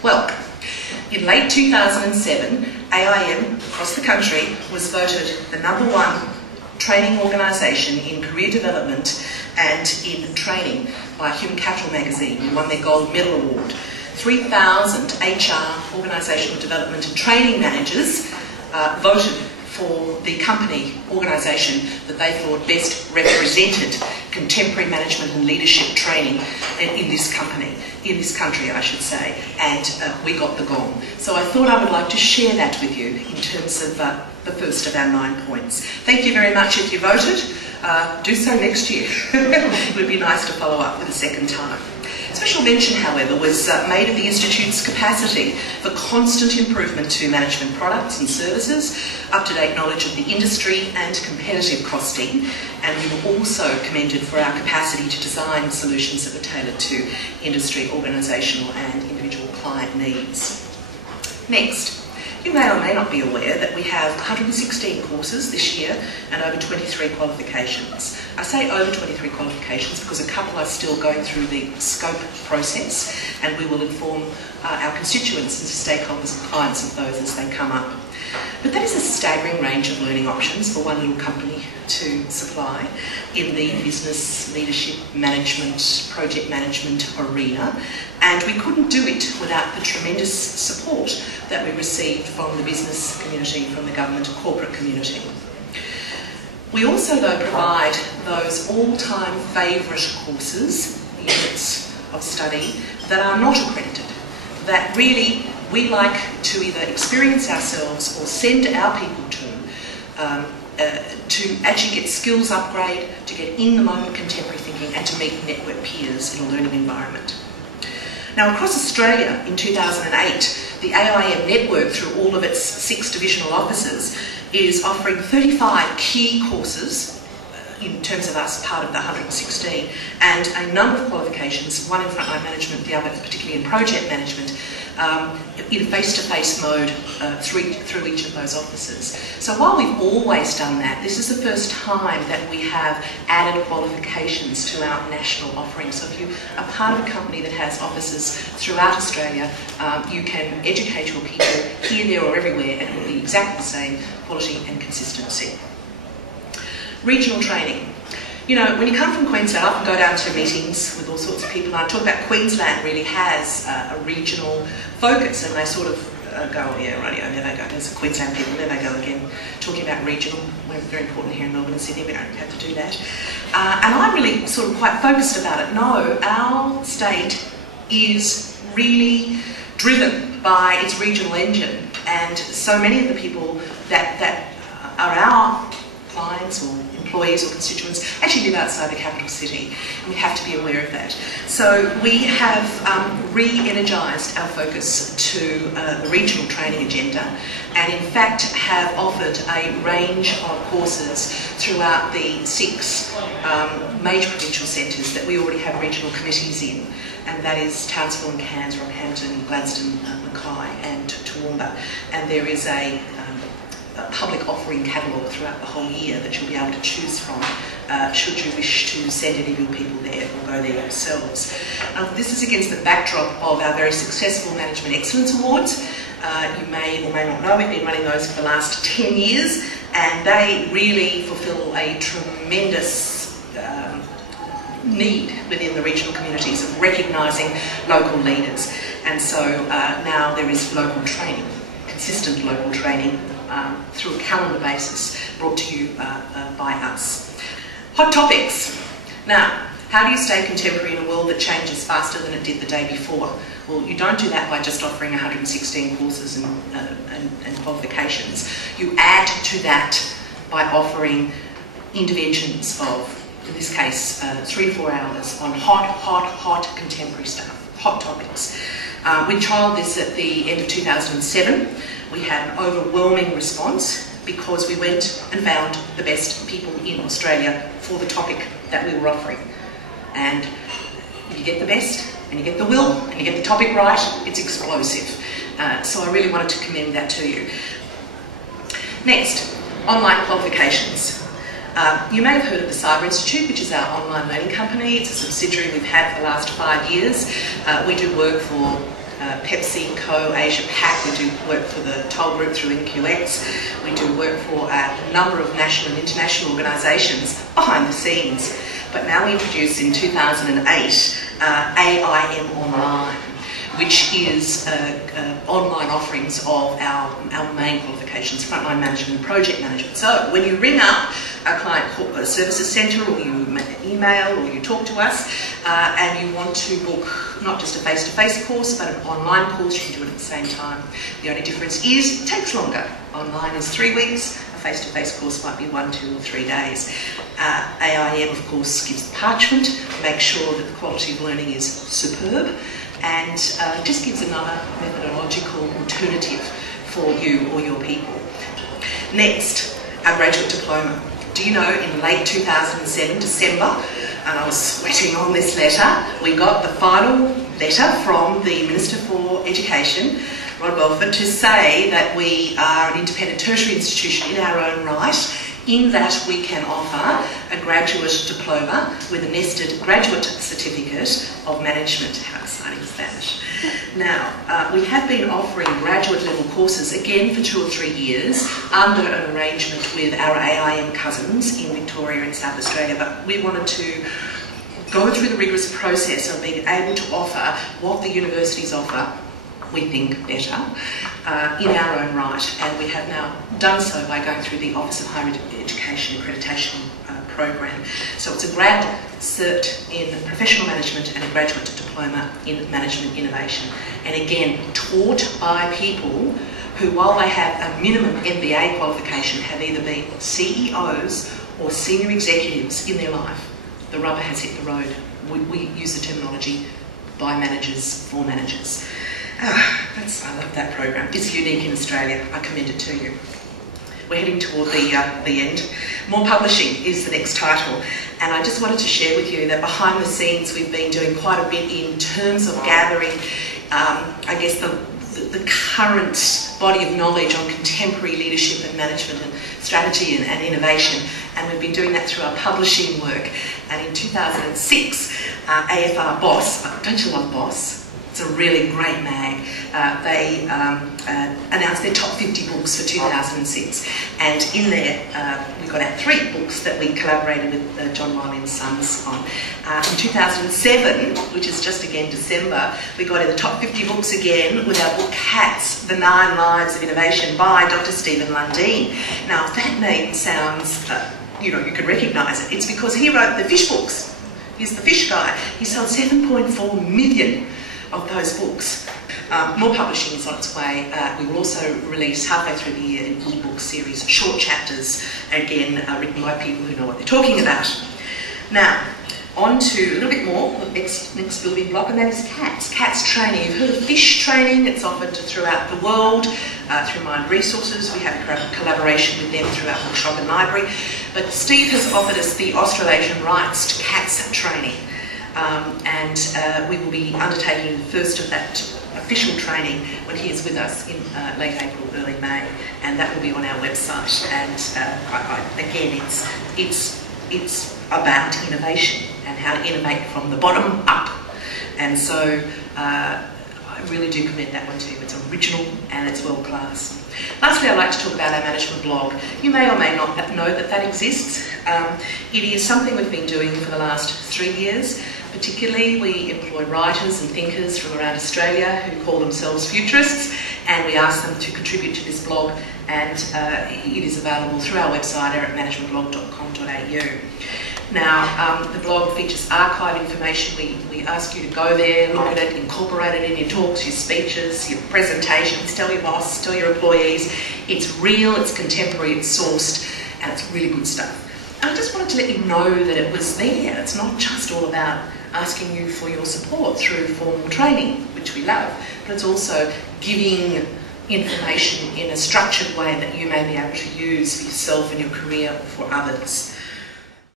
Well, in late 2007, AIM across the country was voted the #1 training organisation in career development and in training by Human Capital magazine. We won their Gold Medal Award. 3,000 HR, organisational development and training managers voted for the company organisation that they thought best represented contemporary management and leadership training in this country, I should say, and we got the gong. So I thought I would like to share that with you in terms of the first of our 9 points. Thank you very much if you voted. Do so next year. It would be nice to follow up with a second time. Special mention, however, was made of the Institute's capacity for constant improvement to management products and services, up-to-date knowledge of the industry and competitive costing, and we were also commended for our capacity to design solutions that were tailored to industry, organisational and individual client needs. Next. You may or may not be aware that we have 116 courses this year and over 23 qualifications. I say over 23 qualifications because a couple are still going through the scope process, and we will inform our constituents and stakeholders and clients of those as they come up. But that is a staggering range of learning options for one little company to supply in the business, leadership, management, project management arena, and we couldn't do it without the tremendous support that we received from the business community, from the government, corporate community. We also, though, provide those all-time favourite courses, units of study, that are not accredited, that really we like to either experience ourselves or send our people to actually get skills upgrade, to get in the moment contemporary thinking and to meet network peers in a learning environment. Now, across Australia in 2008, the AIM network, through all of its 6 divisional offices, is offering 35 key courses in terms of us, part of the 116, and a number of qualifications, one in frontline management, the other particularly in project management, in face-to-face mode through each of those offices. So while we've always done that, this is the first time that we have added qualifications to our national offering. So if you are part of a company that has offices throughout Australia, you can educate your people here, there or everywhere, and it will be exactly the same quality and consistency. Regional training. You know, when you come from Queensland, I often go down to meetings with all sorts of people, and I talk about Queensland really has a regional focus, and they sort of go, oh yeah, right, there they go, there's the Queensland people, there they go again, talking about regional. We're very important here in Melbourne and Sydney, we don't have to do that. And I'm really sort of quite focused about it. No, our state is really driven by its regional engine, and so many of the people that are our clients or employees or constituents actually live outside the capital city, and we have to be aware of that. So we have re-energised our focus to the regional training agenda, and in fact have offered a range of courses throughout the 6 major provincial centres that we already have regional committees in, and that is Townsville and Cairns, Rockhampton, Gladstone, Mackay and Toowoomba, and there is a public offering catalogue throughout the whole year that you'll be able to choose from should you wish to send any of your people there or go there yourselves. This is against the backdrop of our very successful Management Excellence Awards. You may or may not know we've been running those for the last 10 years, and they really fulfil a tremendous need within the regional communities of recognising local leaders. And so now there is local training, consistent local training, through a calendar basis brought to you by us. Hot topics. Now, how do you stay contemporary in a world that changes faster than it did the day before? Well, you don't do that by just offering 116 courses and qualifications. You add to that by offering interventions of, in this case, 3 to 4 hours on hot contemporary stuff, hot topics. We trialled this at the end of 2007. We had an overwhelming response because we went and found the best people in Australia for the topic that we were offering. And if you get the best, and you get the will, and you get the topic right, it's explosive. So I really wanted to commend that to you. Next, online qualifications. You may have heard of the Cyber Institute, which is our online learning company. It's a subsidiary we've had for the last 5 years. We do work for Pepsi, Co, Asia Pac. We do work for the Toll Group through NQX. We do work for a number of national and international organisations behind the scenes. But now we introduced in 2008 AIM Online, which is online offerings of our main qualifications, frontline management and project management. So when you ring up a client services centre, or you email, or you talk to us, and you want to book not just a face-to-face course, but an online course, you can do it at the same time. The only difference is it takes longer. Online is 3 weeks, a face-to-face course might be 1, 2 or 3 days. AIM, of course, gives the parchment, makes sure that the quality of learning is superb, and just gives another methodological alternative for you or your people. Next, our graduate diploma. Do you know, in late 2007, December, and I was sweating on this letter, we got the final letter from the Minister for Education, Rod Welford, to say that we are an independent tertiary institution in our own right, in that we can offer a graduate diploma with a nested graduate certificate of management. How exciting is that? Now, we have been offering graduate level courses, again for 2 or 3 years, under an arrangement with our AIM cousins in Victoria and South Australia, but we wanted to go through the rigorous process of being able to offer what the universities offer, we think, better, in our own right, and we have now done so by going through the Office of Higher Education Accreditation program. So it's a grad cert in professional management and a graduate diploma in management innovation, and again taught by people who, while they have a minimum MBA qualification, have either been CEOs or senior executives in their life. The rubber has hit the road. We use the terminology by managers for managers. I love that program. It's unique in Australia. I commend it to you. We're heading toward the end. More publishing is the next title, and I just wanted to share with you that behind the scenes we've been doing quite a bit in terms of gathering, I guess, the current body of knowledge on contemporary leadership and management and strategy and innovation, and we've been doing that through our publishing work. And in 2006, AFR Boss, don't you love Boss? It's a really great mag. They announced their top 50 books for 2006, and in there we got out 3 books that we collaborated with John Wiley and Sons on. In 2007, which is just again December, we got in the top 50 books again with our book Cats, The 9 Lives of Innovation by Dr. Stephen Lundeen. Now, if that name sounds, you can recognise it, it's because he wrote the fish books. He's the fish guy. He sold 7.4 million of those books. More publishing is on its way. We will also release halfway through the year an e-book series, short chapters, again written by people who know what they're talking about. Now, on to a little bit more, the next building block, and that is cats. Cats training. You've heard of fish training. It's offered throughout the world through Mind Resources. We have a collaboration with them through our bookshop and library. But Steve has offered us the Australasian rights to cats training. And we will be undertaking the first of that official training when he is with us in late April, early May, and that will be on our website. And again, it's about innovation and how to innovate from the bottom up. And so I really do commend that one to you. It's original and it's world class. Lastly, I'd like to talk about our management blog. You may or may not know that that exists. It is something we've been doing for the last 3 years. Particularly, we employ writers and thinkers from around Australia who call themselves futurists, and we ask them to contribute to this blog, and it is available through our website at managementblog.com.au. Now, the blog features archive information. We ask you to go there, look at it, incorporate it in your talks, your speeches, your presentations, tell your boss, tell your employees. It's real, it's contemporary, it's sourced, and it's really good stuff. And I just wanted to let you know that it was there. It's not just all about asking you for your support through formal training, which we love, but it's also giving information in a structured way that you may be able to use for yourself and your career or for others.